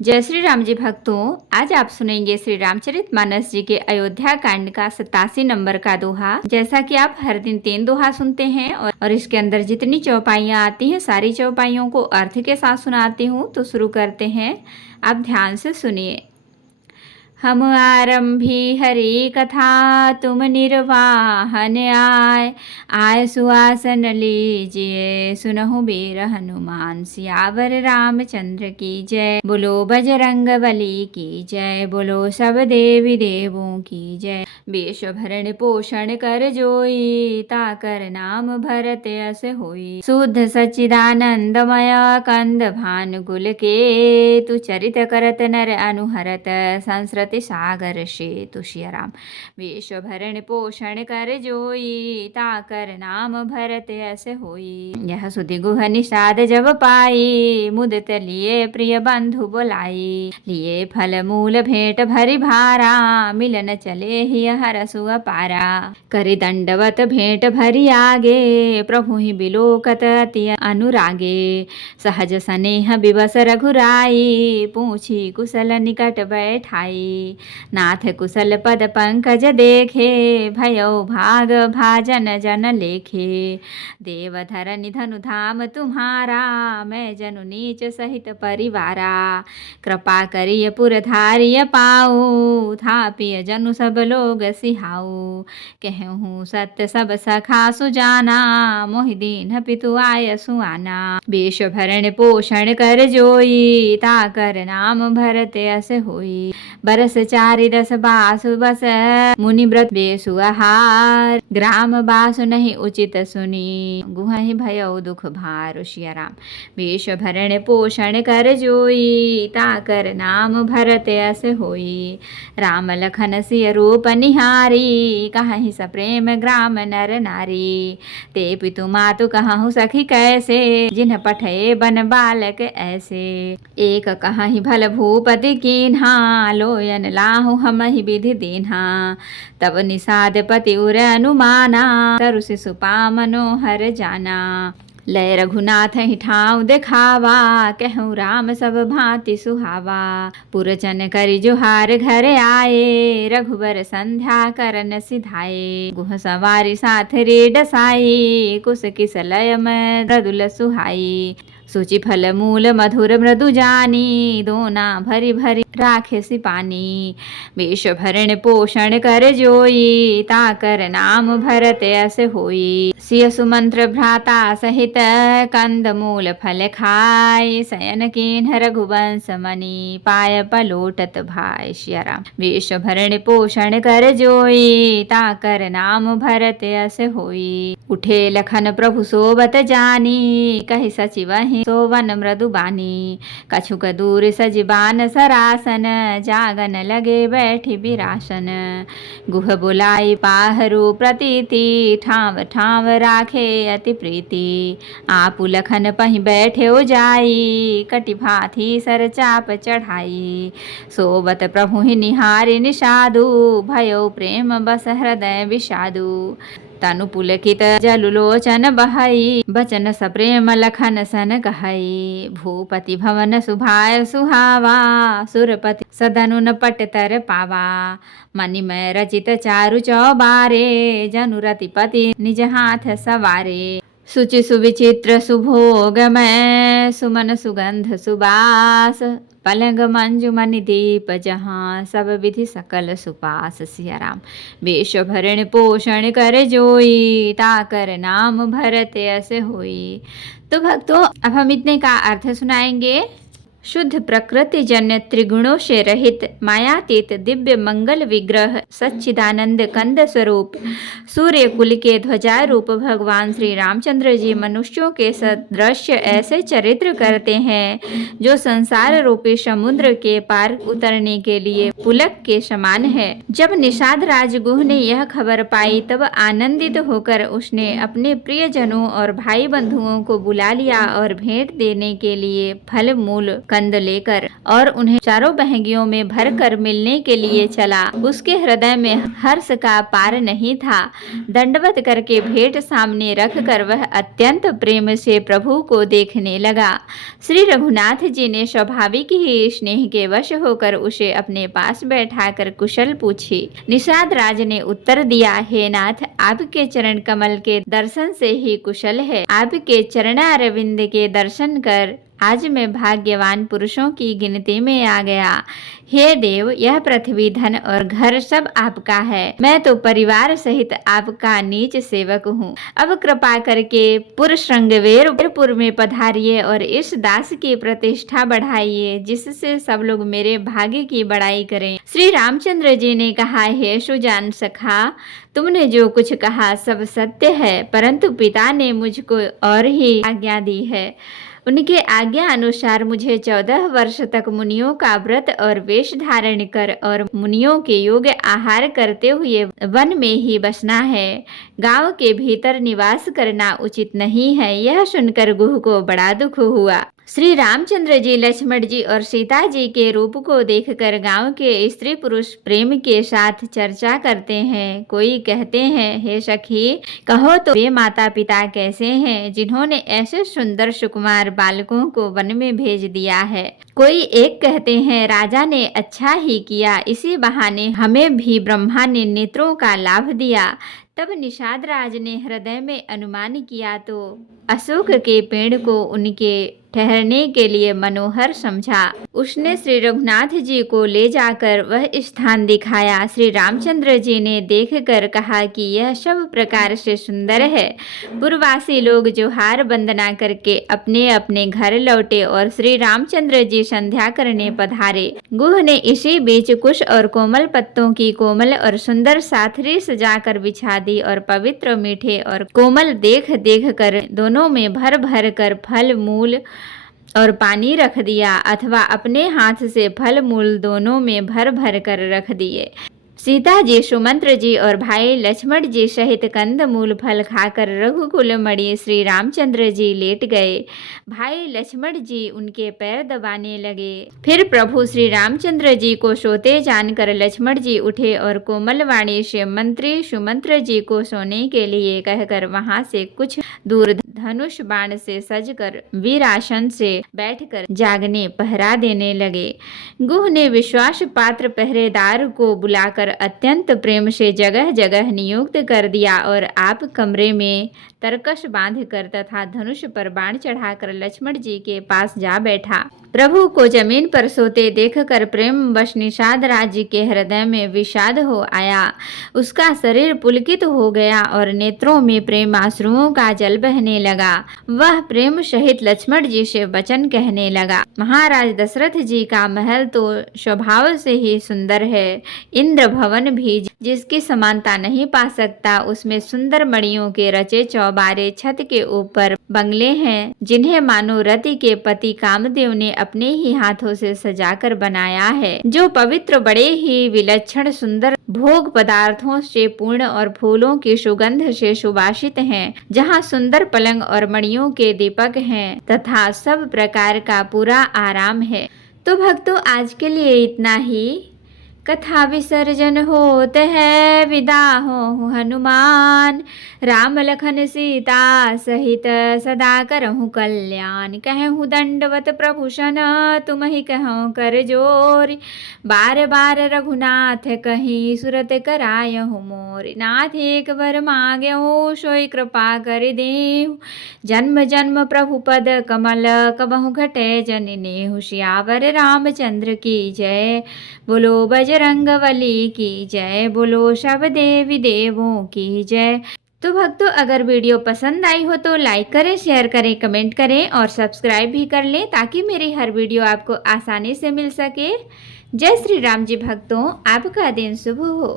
जय श्री राम जी भक्तों, आज आप सुनेंगे श्री रामचरितमानस जी के अयोध्या कांड का 87 नंबर का दोहा। जैसा कि आप हर दिन 3 दोहा सुनते हैं और इसके अंदर जितनी चौपाइयाँ आती हैं सारी चौपाइयों को अर्थ के साथ सुनाती हूँ। तो शुरू करते हैं, आप ध्यान से सुनिए। हम आरंभी हरि कथा, तुम निर्वाहन आय सुआसन लीजिए, सुनहु वीर हनुमान सियावर रामचंद्र की जय। बोलो बजरंग बली की जय, बोलो सब देवी देवों की जय। वेश भरण पोषण कर जोई, ताकर नाम भरत यस होई। शुद्ध सच्चिदानंदमय कंद भानुकुल के, तु चरित करत नर अनुहरत, संस्कृत सागर से तुषियराम। वेश भरण पोषण कर जोई, ताकर नाम भरत यस होई। यह सुधि गुह निषाद जब पाई, मुदित लिए प्रिय बंधु बुलाई। लिए फल मूल भेंट भरि भारा, मिलन चले ही हरसु अपारा। करि दंडवत भेंट भरि आगे, प्रभु ही बिलोकत अति अनुरागे। सहज स्नेह विवश रघुराई, पूछी कुशल निकट बैठाई। नाथ कुशल पद पंकज देखे, भयो भाग भाजन जन लेखे। देवधर निधनु धाम तुम्हारा, मैं जनु नीच सहित परिवारा। कृपा करिय पुरधारिय पाऊ, थापिय जनु सब लोग सिहाऊ। कहूँ सत्य सब सखा सुजाना, मोहि दीन पितु आय सुआना। वेश भरण पोषण कर जोई, ताकर नाम भरत यस होई। बरस 4 बासु बस, मुनि व्रत बेसु आहार। ग्राम बासु नहीं उचित सुनी, गुहहि भयो दुख भार सियाराम। वेश भरण पोषण कर जोई, ताकर नाम भरत यस होई। राम लखन सिय रूप निहारी, कहाहि सप्रेम ग्राम नर नारी। ते पितु मातु कहूँ सखी कैसे, जिन्ह पठे बन बालक ऐसे। एक कहाहि भल भूपति कीन्हा, लोयन लाहु हमहि विधि दीन्हा। तब निषाद पति उर अनुमाना, तरु शिशुपा मनोहर जाना। लय रघुनाथ ही ठाव देखावा, कहूँ राम सब भांति सुहावा। पुरचन करि जोहार घर आए, रघुबर संध्या करन सिधाए। गुह सवारी साथ रे डसाई, कुश किस लय में मृदुल सुहाई। सूचि फल मूल मधुर मृदु जानी, दोना भरी भरी राखे सिपानी। वेश भरण पोषण कर जोई, ताकर नाम भरत यस होई। सिय सुमंत्र भ्राता सहित, कंद मूल फल खाय। शयन कीन्ह रघुवंश मनि, पाय पलोटत भाय सियाराम। वेश भरण पोषण कर जोई, ताकर नाम भरत यस होई। उठे लखन प्रभु सोबत जानी, कहि सचिवहि सोवन मृदु बानी। कछुक दूर सजबान सरासन, जागन लगे बैठी बिरासन। गुह बुलाई पाहरू प्रतीति, ठाव ठाव राखे अति प्रीति। आपु लखन पहि बैठे हो जाई, कटि भाथी सर चाप चढ़ाई। सोबत प्रभु ही निहारि निषादु, भयो प्रेम बस हृदय विषादु। तनु पुलकित जलु लोचन बहई, बचन सप्रेम लखन सन कहई। भूपति भवन सुभाय सुहावा, सुरपति सदनुन पट तर पावा। मणिमय रचित चारु चौबारे, जनु रतिपति निज हाथ सवारे। सुचि सुविचित्र सुभोगमय, सुमन सुगंध सुबास। पलंग मंजु मणि दीप जहाँ, सब विधि सकल सुपास सियाराम। वेश भरण पोषण कर जोई, ताकर नाम भरत यस होई। तो भक्तों, अब हम इतने का अर्थ सुनाएंगे। शुद्ध प्रकृति जन्य त्रिगुणों से रहित मायातीत दिव्य मंगल विग्रह सच्चिदानंद कंद स्वरूप सूर्य कुल के ध्वजारूप भगवान श्री रामचंद्र जी मनुष्यों के सदृश ऐसे चरित्र करते हैं, जो संसार रूपी समुद्र के पार उतरने के लिए पुलक के समान है। जब निषाद राजगुह ने यह खबर पाई, तब आनंदित होकर उसने अपने प्रियजनों और भाई बंधुओं को बुला लिया और भेंट देने के लिए फल मूल कंद लेकर और उन्हें चारों बहंगियों में भर कर मिलने के लिए चला। उसके हृदय में हर्ष का पार नहीं था। दंडवत करके भेंट सामने रखकर वह अत्यंत प्रेम से प्रभु को देखने लगा। श्री रघुनाथ जी ने स्वाभाविक ही स्नेह के वश होकर उसे अपने पास बैठाकर कुशल पूछी। निषाद राज ने उत्तर दिया, हे नाथ, आपके चरण कमल के दर्शन से ही कुशल है। आपके चरणारविंद के दर्शन कर आज मैं भाग्यवान पुरुषों की गिनती में आ गया। हे देव, यह पृथ्वी, धन और घर सब आपका है। मैं तो परिवार सहित आपका नीच सेवक हूँ। अब कृपा करके पुरश्रृंगवेरपुर में पधारिए और इस दास की प्रतिष्ठा बढ़ाइए, जिससे सब लोग मेरे भाग्य की बड़ाई करें। श्री रामचंद्र जी ने कहा, हे सुजान सखा, तुमने जो कुछ कहा सब सत्य है, परंतु पिता ने मुझको और ही आज्ञा दी है। उनके आज्ञा अनुसार मुझे 14 वर्ष तक मुनियों का व्रत और वेश धारण कर और मुनियों के योग्य आहार करते हुए वन में ही बसना है। गांव के भीतर निवास करना उचित नहीं है। यह सुनकर गुह को बड़ा दुख हुआ। श्री रामचंद्र जी, लक्ष्मण जी और सीता जी के रूप को देखकर गांव के स्त्री पुरुष प्रेम के साथ चर्चा करते हैं। कोई कहते हैं, हे सखी, कहो तो वे माता पिता कैसे हैं जिन्होंने ऐसे सुंदर सुकुमार बालकों को वन में भेज दिया है। कोई एक कहते हैं, राजा ने अच्छा ही किया, इसी बहाने हमें भी ब्रह्मा ने नेत्रों का लाभ दिया। तब निषाद राज ने हृदय में अनुमान किया तो अशोक के पेड़ को उनके ठहरने के लिए मनोहर समझा। उसने श्री रघुनाथ जी को ले जाकर वह स्थान दिखाया। श्री रामचंद्र जी ने देखकर कहा कि यह सब प्रकार से सुंदर है। पूर्ववासी लोग जोहार वंदना करके अपने अपने घर लौटे और श्री रामचंद्र जी संध्या करने पधारे। गुह ने इसी बीच कुश और कोमल पत्तों की कोमल और सुंदर साथरी सजाकर बिछा दी और पवित्र, मीठे और कोमल देख देख कर दोनों में भर भर कर फल मूल और पानी रख दिया, अथवा अपने हाथ से फल मूल दोनों में भर भर कर रख दिए। सीता जी, सुमंत्र जी और भाई लक्ष्मण जी सहित कंद मूल फल खाकर रघुकुल मणि श्री रामचंद्र जी लेट गए। भाई लक्ष्मण जी उनके पैर दबाने लगे। फिर प्रभु श्री रामचंद्र जी को सोते जानकर लक्ष्मण जी उठे और कोमल वाणी से मंत्री सुमंत्र जी को सोने के लिए कहकर वहां से कुछ दूर धनुष बाण से सजकर वीरासन से बैठकर जागने पहरा देने लगे। गुह ने विश्वास पात्र पहरेदार को बुलाकर अत्यंत प्रेम से जगह जगह नियुक्त कर दिया और आप कमरे में तरकश बांधकर तथा धनुष पर बाण चढ़ाकर लक्ष्मण जी के पास जा बैठा। प्रभु को जमीन पर सोते देखकर प्रेम वश निषाद राज के हृदय में विषाद हो आया। उसका शरीर पुलकित हो गया और नेत्रों में प्रेमाश्रुओं का जल बहने लगा। वह प्रेम सहित लक्ष्मण जी से वचन कहने लगा। महाराज दशरथ जी का महल तो स्वभाव से ही सुंदर है। इंद्र भवन भी जिसकी समानता नहीं पा सकता। उसमें सुंदर मणियों के रचे चौबारे छत के ऊपर बंगले हैं, जिन्हें मानो रति के पति कामदेव ने अपने ही हाथों से सजाकर बनाया है, जो पवित्र, बड़े ही विलक्षण सुंदर भोग पदार्थों से पूर्ण और फूलों की सुगंध से सुवासित हैं, जहाँ सुंदर पलंग और मणियों के दीपक हैं तथा सब प्रकार का पूरा आराम है। तो भक्तों, आज के लिए इतना ही। कथा विसर्जन होते है, विदा हो हनुमान। राम लखन सीता सहित सदा करहु कल्याण। कहूँ दंडवत प्रभु सन, तुम ही कहूँ कर जोर। बार बार रघुनाथ कहीं सुरत करायहु मोर। नाथ एक बर मांग्यहु, सोई कृपा कर देहु। जन्म जन्म प्रभु पद कमल, कबहु घटे जननी। सियावर रामचंद्र की जय। बोलो बजरंगबली की जय। बोलो सब देवी देवों की जय। तो भक्तों, अगर वीडियो पसंद आई हो तो लाइक करें, शेयर करें, कमेंट करें और सब्सक्राइब भी कर लें, ताकि मेरी हर वीडियो आपको आसानी से मिल सके। जय श्री राम जी। भक्तों, आपका दिन शुभ हो।